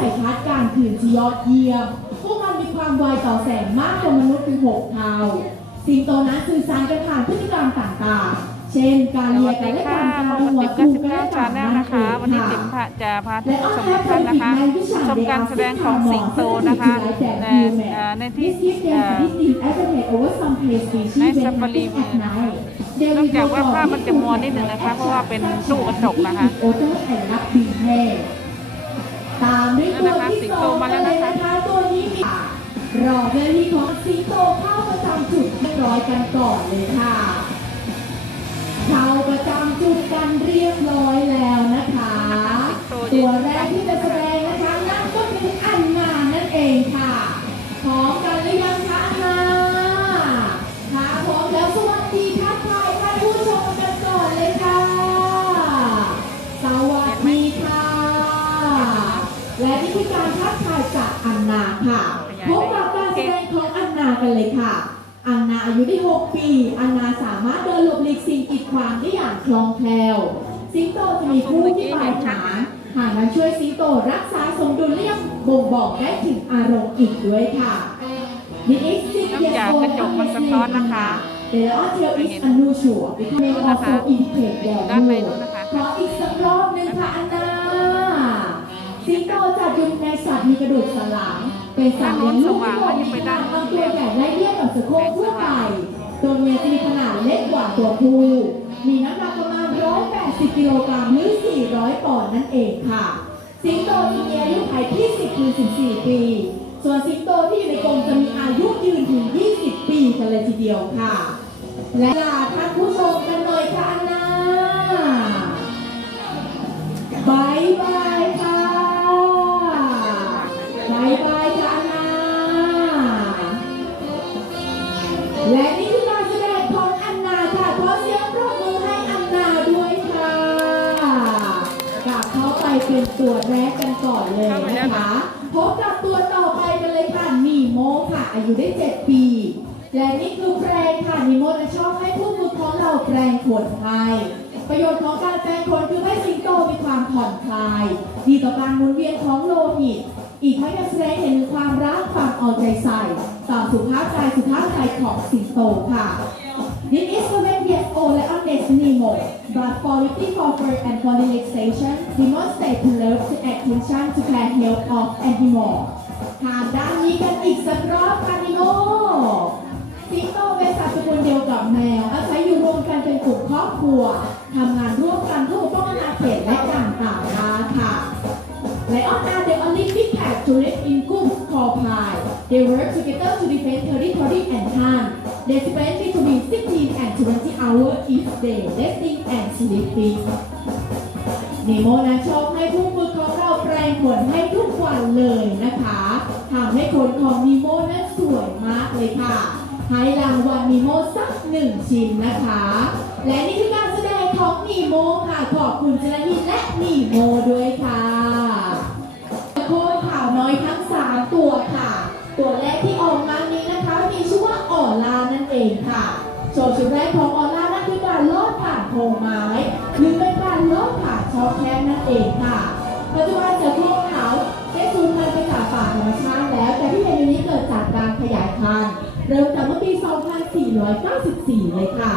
สัยทัศน์การถือที่ยอดเยี่ยม พวกมันมีความไวต่อแสงมากกว่ามนุษย์ถึงหกเท่า สิงโตนั้นสื่อสารกันผ่านพฤติกรรมต่างๆ เช่น การสเลีวัยสกัดีนและค่ะการพกาบรกับหัวติ๊กคู่เก้ากันสิบและเก้าการชาแนลนะคะวันนี้ติ๋มพะจะพาท่านผู้ชมทุกท่านนะคะ ชมการแสดงของสิงโตนะคะในเอ่อในที่เอ่อในซัฟฟารีเวิลด์นะคะนอกจากว่าภาพมันจะมัวนิดหนึ่งนะคะ เพราะว่าเป็นตู้กระจกนะคะ รอเจ้าหน้าที่ของสิงโตเข้าประจำจุดเรียบร้อยกันก่อนเลยค่ะ เข้าประจำจุดกันเรียบร้อยแล้ว บกับการแสดงของอันนากันเลยค่ะ อันนาอายุได้ 6 ปี อันนาสามารถเดินหลบหลีกสิ่งกีดขวางได้อย่างคล่องแคล่วสิงโตจะมีผู้ที่ปลายหางหางนั้นช่วยสิงโตรักษาสมดุลและยังบ่งบอกได้ถึงอารมณ์อีกด้วยค่ะ The X นอกจากกระจกมันสะท้อนนะคะ The audio is unusual because also indicate their ด้านใน mood นู้นนะคะขออีกสักรอบหนึ่งค่ะอันนาสิงโตจัดอยู่ในสัตว์มีกระดูกสันหลัง เป็นสัตว์เลี้ยงลูกที่บอกมีขนาดลำตัวใหญ่ไล่เลี่ยกับสะโพกทั่วไปตัวเมียจะมีขนาดเล็กกว่าตัวผู้ มีน้ำหนักประมาณ 180 กิโลกรัมหรือ 400 ปอนด์นั่นเองค่ะ สิงโตจะมีอายุขัยที่ 10ถึง14 ปี ส่วนสิงโตที่อยู่ในกรงจะมีอายุยืนถึง 20 ปีกันเลยทีเดียวค่ะ และท่านผู้ชม เข้าไปเป็นตัวแรกกันก่อนเลยนะคะพบกับตัวต่อไปกันเลยค่ะนีโมค่ะ อายุได้ 7 ปี และนี่คือแปรงค่ะนีโมจะชอบให้ผู้ฝึกของเราแปรงขนให้ประโยชน์ของการแปรงขนคือให้สิงโตมีความผ่อนคลาย ดีต่อการหมุนเวียนของโลหิตอีกทั้งยังแสดงเห็นถึงความรักความเอาใจใส่ต่อสุขภาพกายสุขภาพใจของสิงโตค่ะ This is seven years old and honest Nemo, but for looking forward and for relaxation, demonstrate love to attention to care health of animal. ถามด้านนี้กันอีกสักรอบค่ะนิโมสิงโตเป็นสัตว์ตระกูลเดียวกับแมว อาศัยอยู่รวมกันเป็นกลุ่มครอบครัวทำงานร่วมกันเพื่อปกป้องอาณาเขตและต่างๆนาค่ะ Lions are the only big cat to live in groups called pie. They work together to defend territory and hunt. They spend between 16 and 20 hours each day resting and sleeping. นิโมนะชอบให้ผู้ฝึกของเราแปรงขนให้ทุกวันเลยนะคะทำให้ขนของนิโมนั้นสวยมากเลยค่ะ ให้รางวัลนิโมสักหนึ่งชิ้นนะคะ และนี่คือการแสดงของนิโมค่ะ ขอบคุณเจลาฮินและนิโมด้วยค่ะโคข่าวน้อยทั้ง 3 ตัวค่ะ ตัวแรกที่ องค่ะ โชว์ชุดแรกของออล่านั่นคือการลอดผ่านโพงไม้ หรือเป็นการลอดผ่านช่องแคบนั่นเองค่ะ ปัจจุบันเสือโคร่งขาวได้สูญพันธุ์ไปจากป่าธรรมชาติแล้ว แต่ที่เห็นอยู่นี้เกิดจากการขยายพันธุ์เริ่มจากเมื่อปี 2494 เลยค่ะ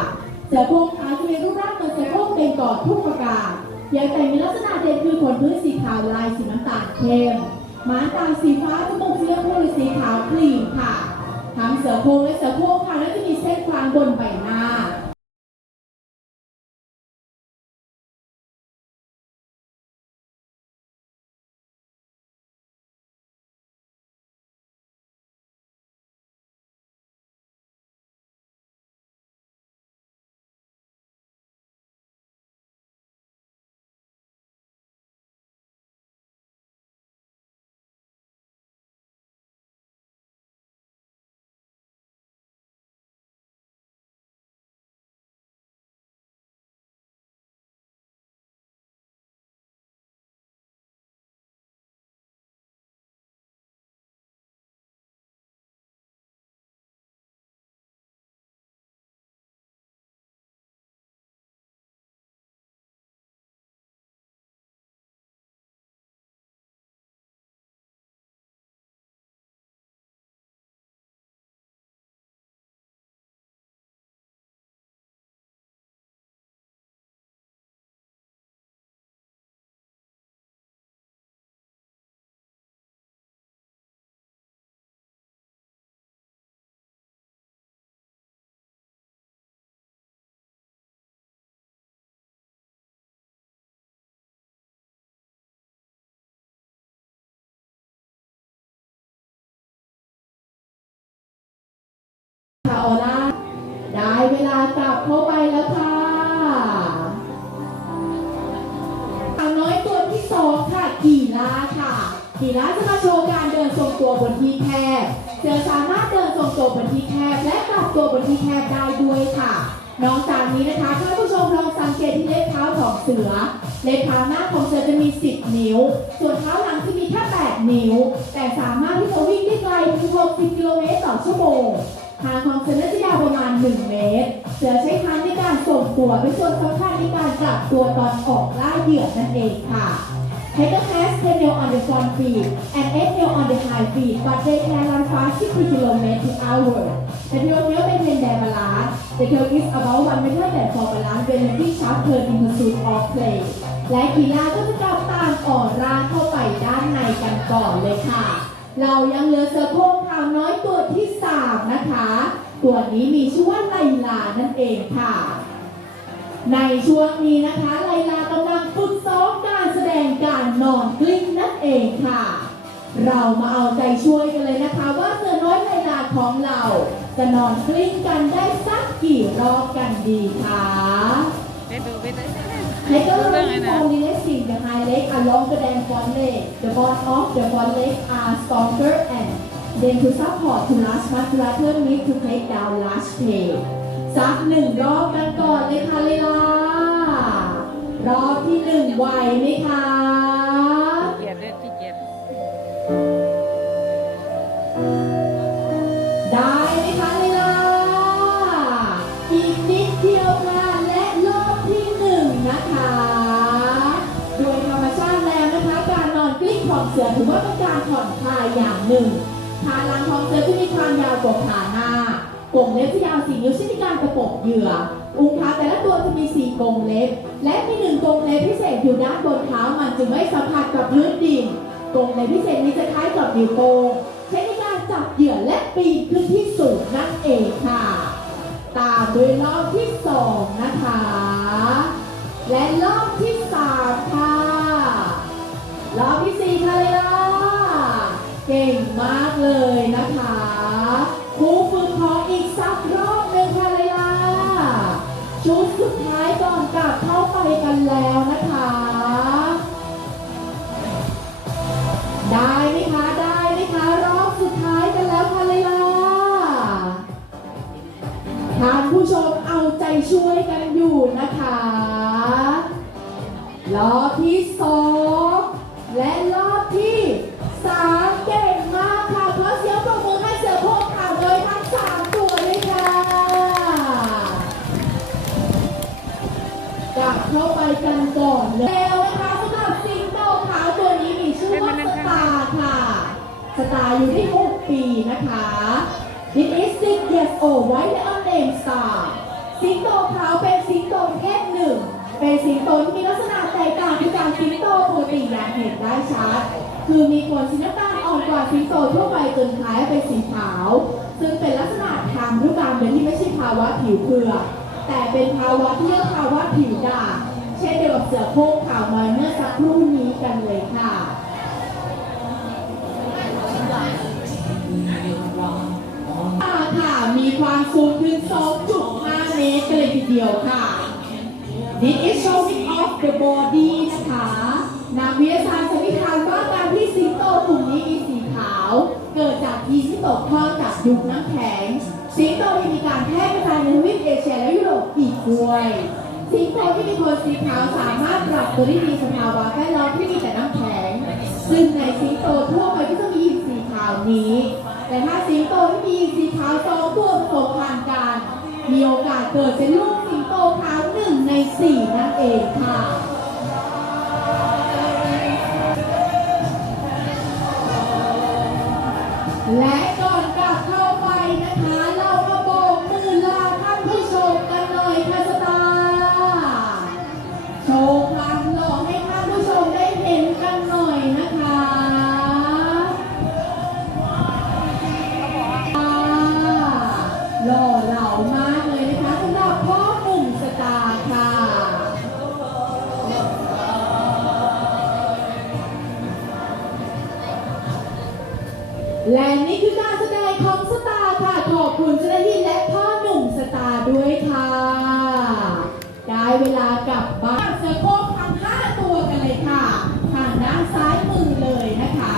เสือโคร่งขาวจะมีรูปร่างเหมือนเสือโคร่งเป็นกอดทุกประการเพียงแต่มีลักษณะเด่นคือขนพื้นสีขาวลายสีน้ำตาลเข้มหมางตาสีฟ้าจมูกสีชมพูหรือสีขาวครีมค่ะทั้งเสือโคร่งและเสือโคร่งขาวนั้นจะมี เส้นควางบนใบหน้า ค่ะออร่าได้เวลาจับเข้าไปแล้วค่ะสาวน้อยตัวที่สองค่ะกีฬาค่ะ กีฬาจะมาโชว์การเดินทรงตัวบนที่แคบเธอสามารถเดินทรงตัวบนที่แคบและกลับตัวบนที่แคบได้ด้วยค่ะน้องจากนี้นะคะท่านผู้ชมลองสังเกตที่เล็บเท้าของเสือเล็บเท้าหน้าของเธอจะมี 10 นิ้ว ส่วนเท้าหลังจะมีแค่ 8 นิ้ว แต่สามารถที่จะวิ่งได้ไกลถึง60กิโลเมตรต่อชั่วโมง ทางของเสือน่าจะยาวประมาณ 1 เมตรเสือใช้ทางในการส่งตัวเป็นส่วนสำคัญในการกลับตัวตอนออกล่าเหยื่อนั่นเองค่ะ Tiger has 10 nail on the front feet and 8 nail on the hind feet, but they can run fast 60 km per hour. The tail will maintain their balance. The tail is about 1 meter than for balance when letting sharp turn in pursuit of prey. และกีฬาก็จะกลับตามอ่อนร่างเข้าไปด้านในกันก่อนเลยค่ะ เรายังเหลือเสือโคร่งขาวน้อยตัวที่3นะคะ ตัวนี้มีชื่อว่าไลลานั่นเองค่ะ ในช่วงนี้นะคะไลลากำลังฝึกซ้อมการแสดงการนอนกลิ้งนั่นเองค่ะ เรามาเอาใจช่วยกันเลยนะคะว่าเสือน้อยไลลาของเรา จะนอนกลิ้งกันได้สักกี่รอบกันดีคะไปดูไปดูให้ก็เริ่เรื่องมไงโฟนะลิเนสซิ่ง the high leg along the damn front leg the bone of the front leg are stronger and then to support to last musculature need to take down last tail สักหนึ่งรอบกันก่อนเลยค่ะเลยล่ะรอบที่หนึ่งไหวไหมคะ มีความยาวกว่าขาหน้ากงเล็บจะยาวสี่นิ้วเช่นการกระปบเหยื่ออุ้งเท้าแต่ละตัวจะมีสี่กรงเล็บ และมีหนึ่งกรงเล็บพิเศษอยู่ด้านบนเท้ามันจึงไม่สัมผัสกับพื้นดินกรงเล็บพิเศษนี้จะคล้ายกับนิ้วโป้งใช้ในการจับเหยื่อและปีนขึ้นที่สูงนั่นเองค่ะ ตามด้วยรอบที่สองนะคะ และรอบที่สามค่ะ รอบที่สี่ค่ะเลยล่ะเก่งมากเลยนะคะ แล้วนะคะ ได้ไหมคะ ได้ไหมคะ รอบสุดท้ายกันแล้วค่ะเลยล่ะท่านผู้ชมเอาใจช่วยกันอยู่นะคะ รอบที่สอง อยู่ที่6ปีนะคะ It is six years old Why the unnamed star สิงโตขาวเป็นสิงโตเพศหนึ่ง เป็นสิงโตที่มีลักษณะแตกต่างจากสิงโตปกติอย่างเห็นได้ชัด คือมีขนสีน้ำตาลอ่อนกว่าสิงโตทั่วไปจนคล้ายเป็นสีขาว ซึ่งเป็นลักษณะทางรูปการโดยที่ไม่ใช่ภาวะผิวเผือกแต่เป็นภาวะที่เรียกภาวะผิวด่างเช่นเดียวกับเสือโคร่งขาวน้อยเมื่อสักครู่นี้กันเลยค่ะ ค่ะ มีความสูงถึง 2.5 เมตรกันเลยทีเดียวค่ะ This is showing off the body นะคะนักวิทยาศาสตร์สันนิษฐานว่าการที่สิงโตกลุ่มนี้มีสีขาว เกิดจากยีนที่ตกทอดจากยุคน้ำแข็ง สิงโตยังมีการแพร่กระจายในทวีปเอเชียและยุโรปอีกด้วยสิงโตที่มีขนสีขาวสามารถปรับตัวได้ดีสภาวะแวดล้อมที่มีแต่น้ำแข็ง ซึ่งในสิงโตทั่วไปก็จะมียีนสีขาวนี้ แต่ถ้าสิงโตที่มีสีขาวสองตัวผสมพันธุ์กันมีโอกาสเกิดเป็นลูกสิงโตขาวหนึ่งในสี่นั่นเองค่ะและากลับบ้านเสือโคร่งทั้ง5ตัวกันเลยค่ะ ทางด้านซ้ายมือเลยนะคะ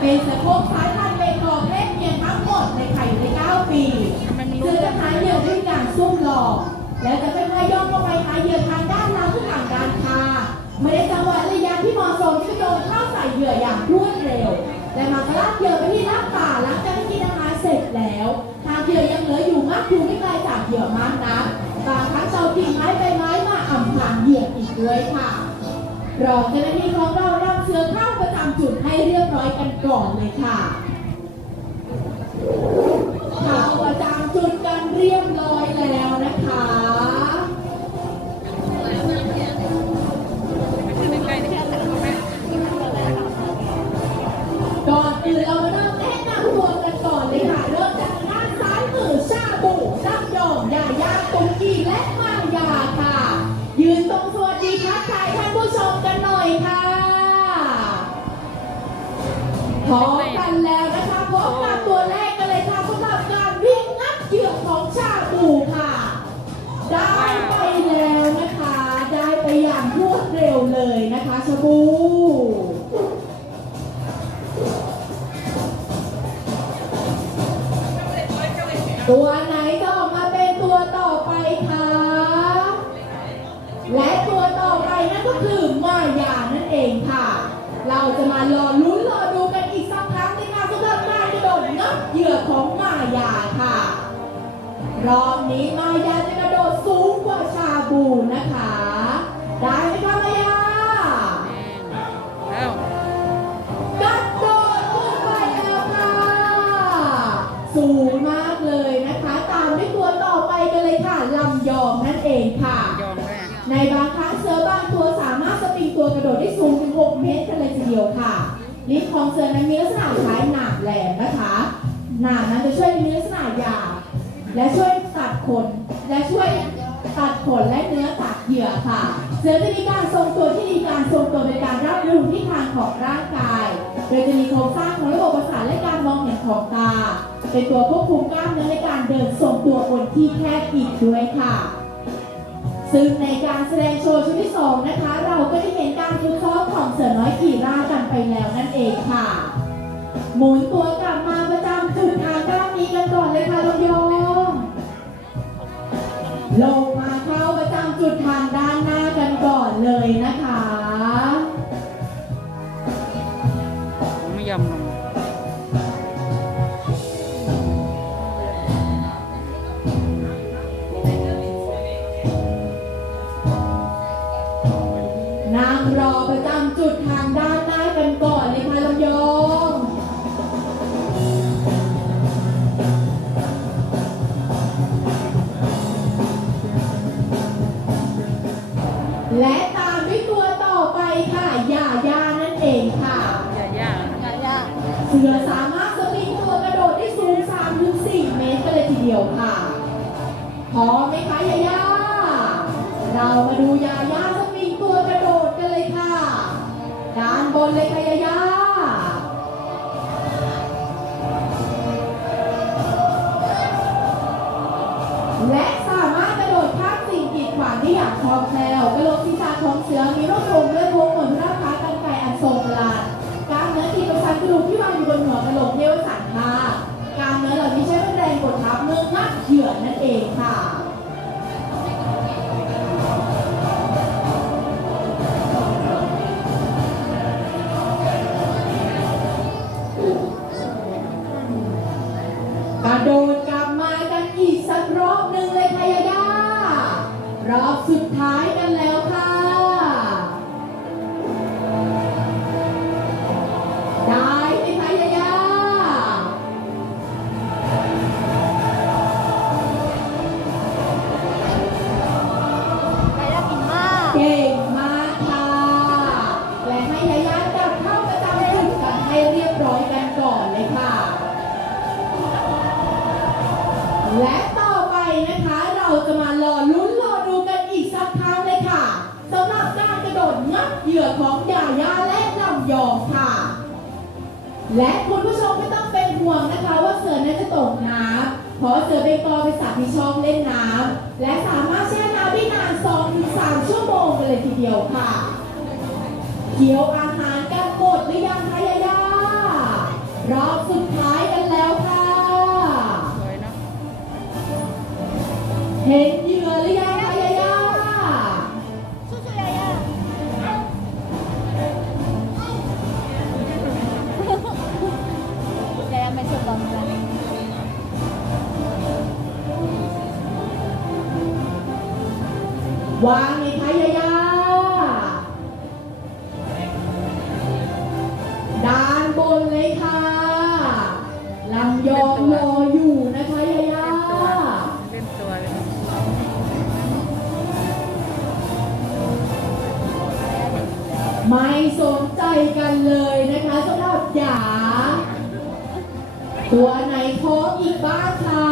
เป็นสะโพกสายพันธุ์เบกอเพศเมียทั้งหมดในไข่ใน 9 ปีทำไมมันรู้ซึ่งจะหาเหยื่อด้วยการซุ่มหลอก แล้วจะค่อยๆย่องเข้าไปหาเหยื่อทางด้านล่างที่หลังดานคาไม่ได้จังหวะระยะที่เหมาะสมที่จะโดนเข้าใส่เหยื่ออย่างรวดเร็ว และมันก็ลากเหยื่อไปที่หน้าป่าหลังจากที่กินอาหารเสร็จแล้วทางเหยื่อยังเหลืออยู่มากอยู่ไม่ไกลจากเหยื่อมากนะบางครั้งเจ้ากิ่งไม้ใบไม้ ด้วยค่ะ รอเจ้าหน้าที่ของเรานำเสือเข้าประจำจุดให้เรียบร้อยกันก่อนเลยค่ะเข้าประจำจุดกันเรียบร้อยแล้วนะคะก่อนอื่นเรามาเริ่มแนะนำตัวกันก่อนเลยค่ะเริ่มจากด้านซ้ายมือชาบูดังยองยายาตุงกีและมายาค่ะ ยืนตรง พร้อมกันแล้วนะคะพบกับตัวแรกกันเลยค่ะสำหรับการวิ่งงัดเหยื่อของชาบูค่ะ ได้ไปแล้วนะคะ ได้ไปอย่างรวดเร็วเลยนะคะชาบูตัว รอบนี้มายาจะกระโดดสูงกว่าชาบูนะคะ ได้ไหมคะมายาแล้วกระโดดขึ้นไปแล้วค่ะสูงมากเลยนะคะ ตามด้วยตัวต่อไปกันเลยค่ะลำยองนั่นเองค่ะยอมด้วยในบางครั้งเสือบางตัวสามารถสปริงตัวกระโดดได้สูงถึง 6 เมตรกันเลยทีเดียวค่ะลิ้นของเสือนั้นมีลักษณะคล้ายหนามแหลมนะคะหนามนั้นจะช่วยมีลักษณะหยาบ และช่วยตัดขนและช่วยตัดขนและเนื้อจากเหยื่อค่ะ เสือจะมีการทรงตัวที่ดีการทรงตัวในการรับรู้ทิศทางของร่างกาย โดยจะมีโครงสร้างของระบบประสาทและการมองเห็นของตา เป็นตัวควบคุมกล้ามเนื้อในการเดินทรงตัวบนที่แคบอีกด้วยค่ะ ซึ่งในการแสดงโชว์ชุดที่สองนะคะ เราก็ได้เห็นการฝึกซ้อมของเสือน้อยขี่รากันไปแล้วนั่นเองค่ะ หมุนตัวกลับมาประจำจุดทางด้านนี้กันก่อนเลยค่ะลำยอง ลงมาเข้าประจำจุดฐาน เองค่ะอย่าย่าเสือสามารถสปริงตัวกระโดดได้สูง3-4เมตรกันเลยทีเดียวค่ะ พร้อมไหมคะยาย่าเรามาดูยาย่าสปริงตัวกระโดดกันเลยค่ะ ด้านบนเลยค่ะยาย่าและสามารถกระโดดข้ามสิ่งกีดขวางได้อย่างคล่องแคล่วกระโหล เลยทีเดียวค่ะเกี่ยวอาหารกันหมดหรือยังคะยาย่ารอบสุดท้ายกันแล้วค่ะสวยเนาะเห็น ค่ะลำยองรออยู่นะคะยายาเล่นตัวเลยไม่สนใจกันเลยนะคะสำหรับหยา ตัวไหนพร้อมอีกบ้างคะ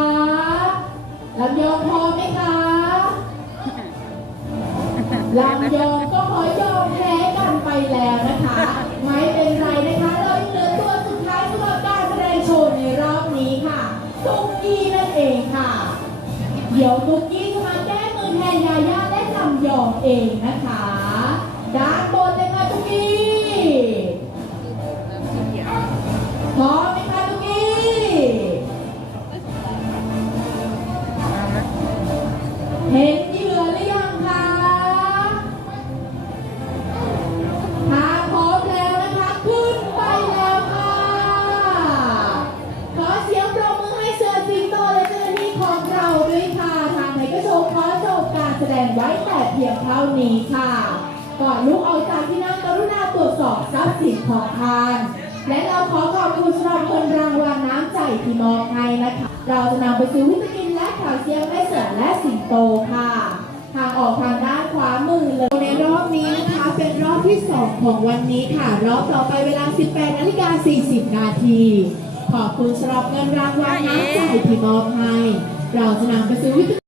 ลำยองพร้อมไหมคะลำยองก็ขอยอมแพ้กันไปแล้วนะคะ ไม่เป็นไรนะคะ เดี๋ยวตุ๊กกี้จะมาแก้มือแทนยาย่าและลำยองเอง แสดงไว้แต่เพียงเท่านี้ค่ะ ก่อนลุกออกจากที่นั่งกรุณาตรวจสอบทรัพย์สินของทาน และเราขอขอบคุณสำหรับเงินรางวัลน้ำใจที่มอบให้นะคะ เราจะนำไปซื้อวิตามินและแคลเซียมให้เสือและสิงโตค่ะ ทางออกทางด้านขวามือเลยในรอบนี้นะคะเป็นรอบที่ 2 ของวันนี้ค่ะ รอบต่อไปเวลา 18นาฬิกา40 นาทีขอบคุณสำหรับเงินรางวัลน้ำใจที่มอบให้ เราจะนำไปซื้อวิตามิน